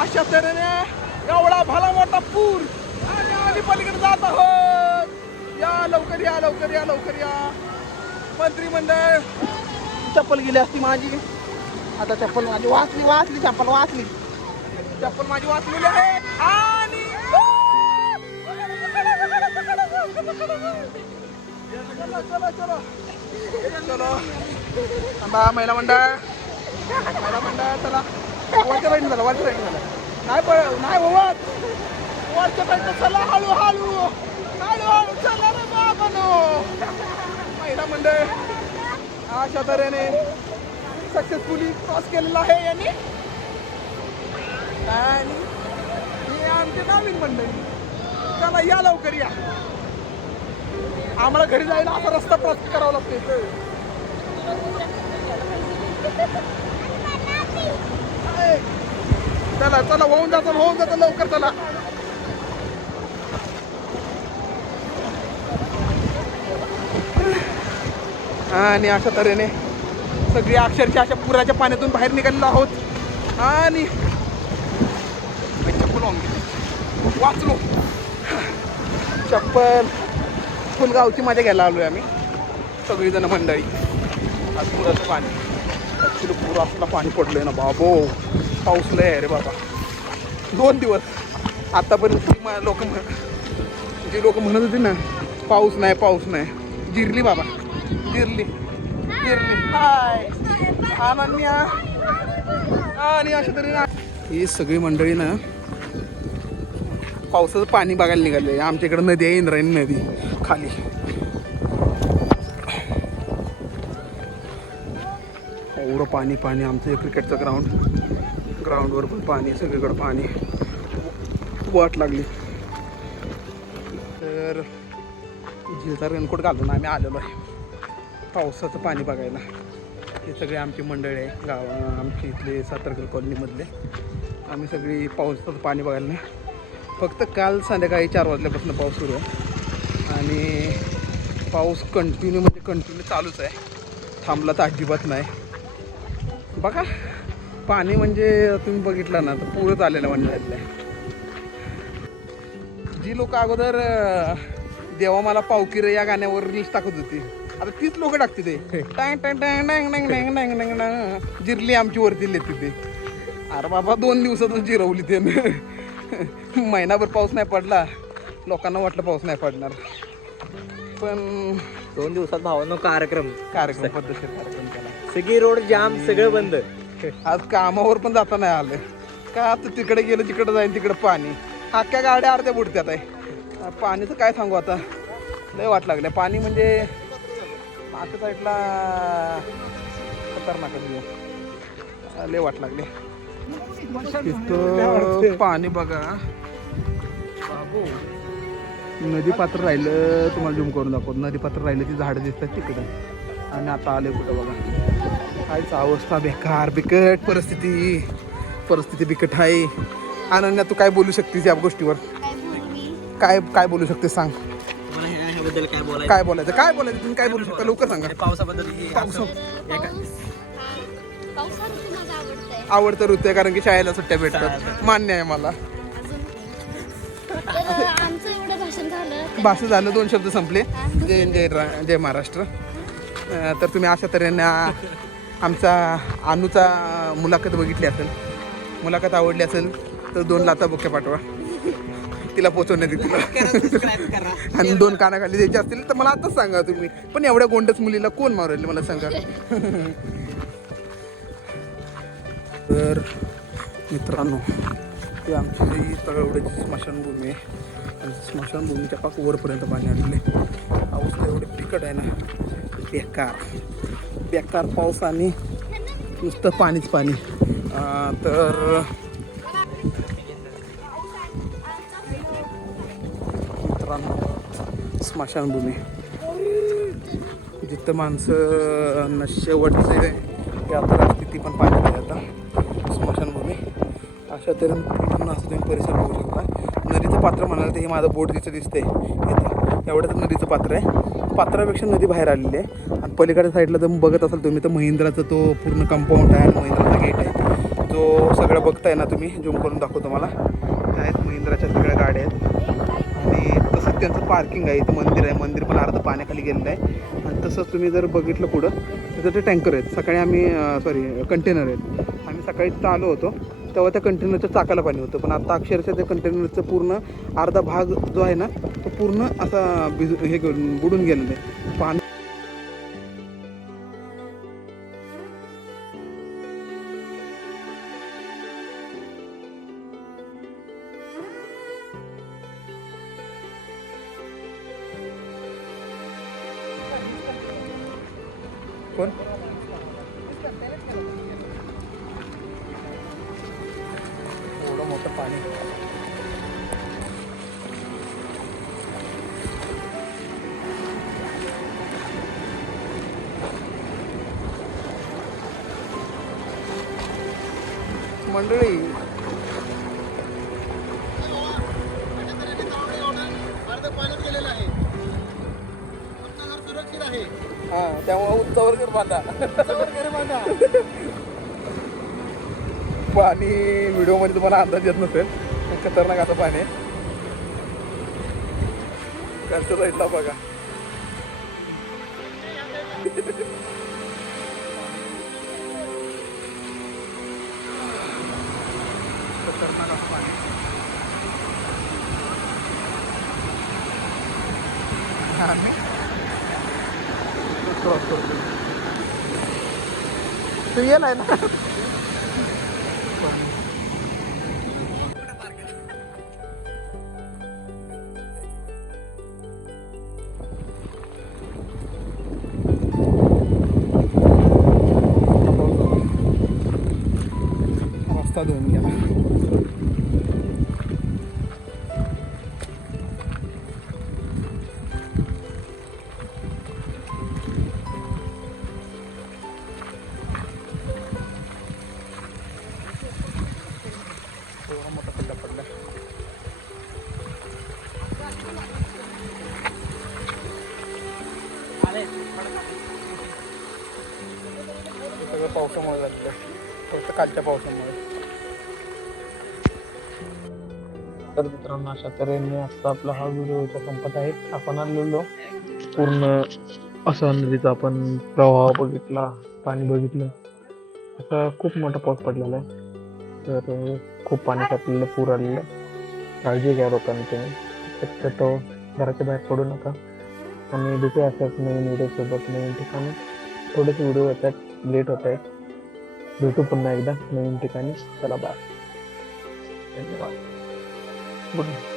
अशा तऱ्हेने एवढा भला मोठा पूर आणि आम्ही पलीकडे जात आहोत. या लवकर या लवकर या लवकर या. मंत्रिमंडळ. चप्पल गेली असती माझी. आता चप्पल माझी वाचली चप्पल वाचली. चप्पल माझी वाचलेली आहे. आणि चलो चलो चलो थांबा. महिला मंडळ चला. वरच्या साईडने झाला वरच्या साईडने झाला. नाही होत. वरच्या साईडने चला. हळूहळू हळूहळू चला रे बाबांनो. महिला मंडळ अशा तऱ्हेने सक्सेसफुली क्रॉस केलेला आहे यांनी. आणि हे आमचे नवीन मंडळी. चला या लवकर या. आम्हाला घरी जायला असा रस्ता क्रॉस करावा लागतो. चला चला होऊन जातं लवकर चला. आणि अशा तऱ्हेने सगळी अक्षरशः अशा पुराच्या पाण्यातून बाहेर निघालेलो आहोत. आणि चप्पल वाचलो. चप्पल फुलगावची मजा घ्यायला आलोय आम्ही सगळीजण मंडळी. आज पुराचं पाणी ॲक्च्युली पूर असला पाणी पडलंय ना बाबो. पाऊस लय आहे रे बाबा. 2 दिवस आतापर्यंत लोक म्हणत होती ना पाऊस नाही. जिरली बाबा जिरली. हाय अनन्या. आणि अशा तरी ना ही सगळी मंडळी ना पावसाचं पाणी बघायला निघाले. आमच्या इकडं नदी आहे इंद्रायणी नदी खाली. एवढं पाणी आमचं क्रिकेटचं ग्राउंडवर पण पाणी. सगळीकडं पाणी. वाट लागली तर जिलचा रेनकोट घालून आम्ही आलेलो आहे पावसाचं पाणी बघायला. हे सगळे आमची मंडळी आहे आमची इथले सातारकर कॉलनीमधले. आम्ही सगळी पावसाचं पाणी बघायला नाही. फक्त काल संध्याकाळी 4 वाजल्यापासून पाऊस सुरू आहे. आणि पाऊस कंटिन्यू चालूच आहे. थांबला तर अजिबात नाही. बघा पाणी म्हणजे तुम्ही बघितलं ना तर पूरच आलेलं मंडळातलं आहे. जी लोक अगोदर देवा मला पावकीर या गाण्यावर रील्स टाकत होती आता तीच लोक टाकते ते टांग टांग टांग टांग टांग टांग टांग टांग टांग. जिरली आमची वरती लेते ते. अरे बाबा 2 दिवसातच जिरवली ते. महिनाभर पाऊस नाही पडला. लोकांना वाटलं पाऊस नाही पडणार पण 2 दिवसात भावांनो कार्यक्रम पद्धतशीर कार्यक्रम केला. सगळी रोड जाम सगळं बंद. आज कामावर पण जाता नाही आलं का. आता तिकडे गेलं तिकडे जाईन तिकडे पाणी. अख्ख्या गाड्या अर्ध्या बुडत्यात आहे. पाणीचं काय सांगू आता. लय वाट लागले. पाणी म्हणजे मागच्या साईडला खतरनाक लय वाट लागले. तिथं पाणी बघा. नदीपात्र राहिलं. तुम्हाला झूम करून दाखवतो. नदीपात्र राहिलं ती झाडं दिसतात तिकडं. आणि आता आले कुठं बघा. काहीच अवस्था बेकार बिकट परिस्थिती बिकट आहे. अनन्या तू काय बोलू शकतेस या गोष्टीवर. काय बोलू शकते सांग. काय बोलायचं तुम्ही काय बोलू शकता लवकर सांगा. पावसाबद्दल आवडतं ऋतू आहे कारण की शाळेला सुट्ट्या भेटतात. मान्य आहे मला. भाषण झालं. 2 शब्द संपले. जय महाराष्ट्र. तर तुम्ही अशा तऱ्हेने आमचा अनुचा मुलाखत बघितली असेल. मुलाखत आवडली असेल तर 2 लाथा बुक्या पाठवा. तिला पोचवण्यात येतील. आणि 2 कानाखाली द्यायचे असतील तर मला आताच सांगा तुम्ही. पण एवढ्या गोंडस मुलीला कोण मारेल मला सांगा. तर मित्रांनो ही आमची तळवड्याची स्मशानभूमी आहे. आणि स्मशानभूमीच्या पाक वरपर्यंत पाणी आलेलं आहे. अवस्था एवढी बिकट आहे ना. बेकार पाऊस आणि नुसतं पाणीच पाणी. तर मित्रांनो स्मशानभूमी जिथं माणसं शेवटचे यात्रा असते ती पण पाण्यात आहे आता. स्मशानभूमी अशा तऱ्हेनं असं तुम्ही परिसर बघू शकता. नदीचं पात्र म्हणाल तर हे माझं बोट दिसते इथं. एवढंच नदीचं पात्र आहे. पात्रापेक्षा नदी बाहेर आलेली आहे. आणि पलीकडच्या साईडला जर बघत असाल तुम्ही तर महिंद्राचा तो पूर्ण कंपाऊंड आहे. महिंद्राचा गेट आहे. जो सगळं बघताय ना तुम्ही, झूम करून दाखवतो तुम्हाला, त्या आहेत महिंद्राच्या सगळ्या गाड्या आहेत. आणि तसंच त्यांचं पार्किंग आहे, इथं मंदिर आहे, मंदिर पण अर्ध पाण्याखाली गेलेलं आहे. आणि तसंच तुम्ही जर बघितलं पुढं तिथं ते टँकर आहेत. सकाळी आम्ही कंटेनर आहेत, आम्ही सकाळी तिथं आलो होतो तेव्हा त्या कंटेनरच्या चाकाला पाणी होतं, पण आता अक्षरशः त्या कंटेनरचं पूर्ण अर्धा भाग जो आहे ना तो पूर्ण असा बुडून गेलेला आहे. पाणी कोण एवढं मोठं पाणी. मंडळी हा, त्यामुळे उंचावर घर बांधा. पाणी व्हिडिओमध्ये तुम्हाला अंदाज येत नसेल, खतरनाक असं पाणी आहे. घरच्या साईडला बघा. खतरनाक असं पाणी. आम्ही क्रॉस करतो. तू येणार ना. रस्ता धुवून गेला. मोठा खड्डा पडला. सगळं पावसामुळे झालेलं आहे, फक्त कालच्या पावसामुळे. तर मित्रांनो, अशा तऱ्हेने आता आपला हा व्हिडिओ संपत आहे. आपण आलेलो पूर्ण असा नदीचा आपण प्रवाह बघितला, पाणी बघितलं. असा खूप मोठा पाऊस पडलेला आहे, तर खूप पाणी साचलेलं, पूर आलेलं. काळजी घ्या लोकांनी, तुम्ही शक्यतो घराच्या बाहेर पडू नका. आणि भेटूया अशाच नवीन व्हिडिओसोबत नवीन ठिकाणी. थोडेसे व्हिडिओ येतात, लेट होत आहेत. भेटू पुन्हा एकदा नवीन ठिकाणी. चला बाय, धन्यवाद, गुड नाईट.